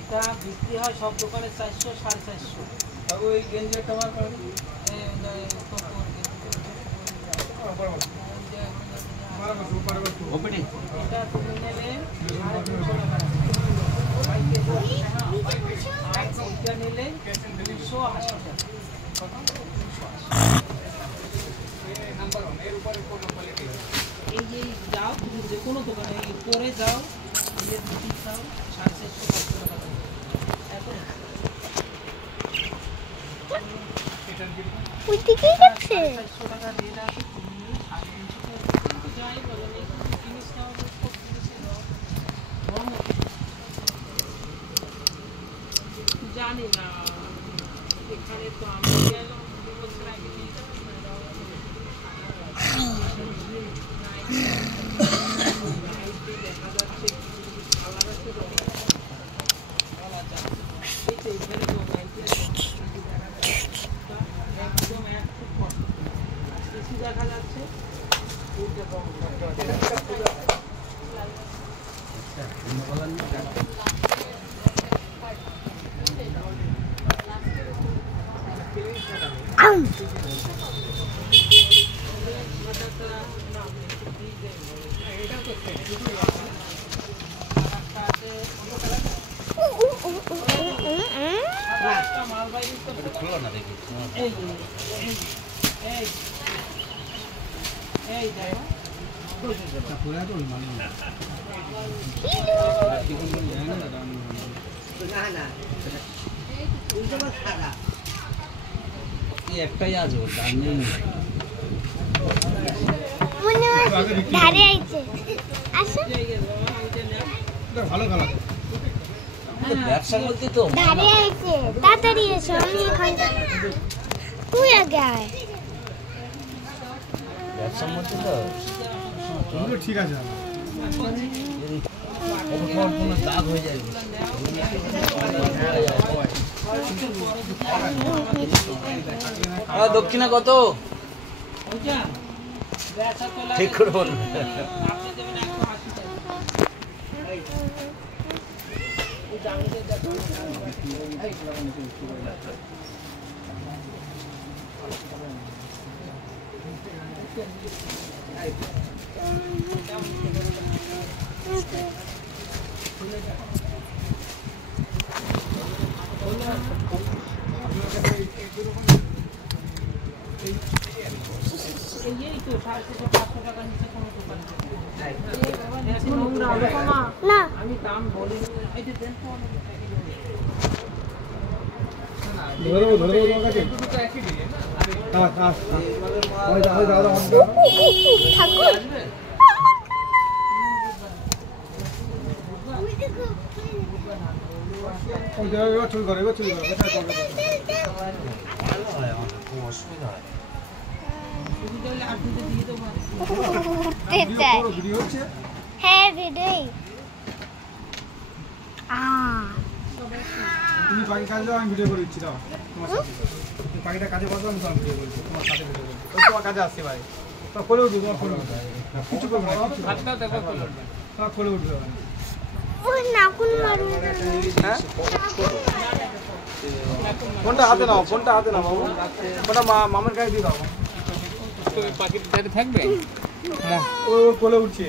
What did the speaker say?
এটা বিক্রি হয় সব দোকানে 400 450 তবে ওই গেঞ্জিটা আমার এটা তুমি নেলে 350 টাকা এটা নিলে 280 টাকা এই যে যাও তুমি যে কোনো দোকানে পরে যাও দিয়ে দিতে চাও 450 টাকা ওই দিকেই যাচ্ছে। জানি না এখানে তো আমি গেলাম 2 বছর আগে দেখা যাচ্ছে আলাদা আছে বলা যায় এই যে এখানে তো একদম একটু কষ্ট বেশি দেখা যাচ্ছে এইটা কম একটাই আসবো ধারে আইছে আসো ভালো ভালো ব্যবসা করতে তো ধারে আইছে তাড়াতাড়ি এসো আমি এখান তুই আগে আয় ব্যবসার মধ্যে তো ঠিক আছে কোনো দাগ হয়ে যায় দক্ষিণা কত ঠিক করে বল না আমি দাম বলি ধরে দেবো তোমার কাছে ঠাকুর চুরি করে চুরি করে অসুবিধা হয় ভিডিও হচ্ছে হ্যাঁ ভিডিও তুমি পাখি কাজে যাও আমি ভিডিও করে দিচ্ছি দাও তোমার সাথে তুমি পাখিটা কাজে বসো আমি তোমার ভিডিও করছি তোমার সাথে ভিডিও করছি তোমার কাজে আসছি ভাই তো খুলে উঠবে তোমার খুলে উঠবে কিছু করবে না আজকাল দেখো খুলে উঠবে তোমার খুলে উঠবে ওই নাকুন মারুন ফোনটা হাতে নাও বাবু ফোনটা মামার কাছে দিয়ে দাও পাখির থাকবে ও কোলে উঠছে